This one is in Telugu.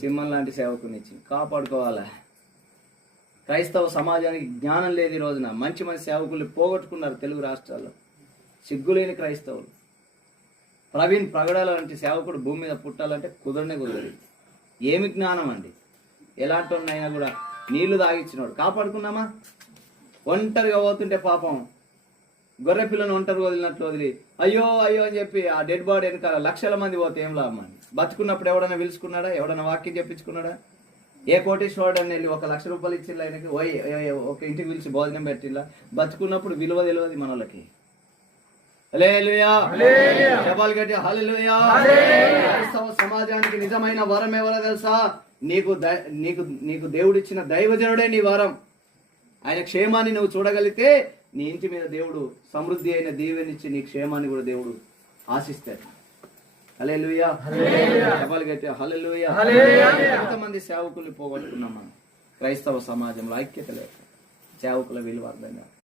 సింహం లాంటి సేవకునిచ్చి కాపాడుకోవాలా. క్రైస్తవ సమాజానికి జ్ఞానం లేదు. ఈ రోజున మంచి మంచి సేవకులు పోగొట్టుకున్నారు తెలుగు రాష్ట్రాల్లో. సిగ్గులేని క్రైస్తవులు. ప్రవీణ్ ప్రగడాల లాంటి సేవకుడు భూమి మీద పుట్టాలంటే కుదరదు. ఏమి జ్ఞానం అండి! ఎలాంటి అయినా కూడా నీళ్లు తాగిచ్చినాడు. కాపాడుకున్నామా? ఒంటరిగా పోతుంటే పాపం గొర్రె పిల్లను ఒంటరి వదిలినట్లు వదిలి అయ్యో అయ్యో అని చెప్పి ఆ డెడ్ బాడీ వెనకాల లక్షల మంది పోతే ఏం లాభం అండి? బతుకున్నప్పుడు ఎవడన్నా పిలుచుకున్నాడా? ఎవడన్నా వాక్యం చెప్పించుకున్నాడా? ఏ కోటేశ్వరుడు అని వెళ్ళి 1 లక్ష రూపాయలు ఇచ్చిండ్రు ఆయనకి, ఒక ఇంటికి పిలిచి భోజనం పెట్టిండ్లా? బతుకున్నప్పుడు విలువ తెలియదు మనోళ్ళకి. హల్లెలూయా, జపాలు గట్టి హల్లెలూయా. క్రైస్తవ సమాజానికి నిజమైన వరం ఎవరో తెలుసా? నీకు దేవుడిచ్చిన దైవజనుడే నీ వరం. ఆయన క్షేమాన్ని నువ్వు చూడగలిగితే నీ ఇంటి మీద దేవుడు సమృద్ధి అయిన దీవెనిచ్చి నీ క్షేమాన్ని కూడా దేవుడు ఆశిస్తాడు. హల్లెలూయా, జపాలు గట్టి హల్లెలూయా. ఎంతమంది సేవకుల్ని పోగొట్టుకున్నాం మనం క్రైస్తవ సమాజంలో. ఐక్యత లేదు, సేవకుల విలువ అర్థంగా.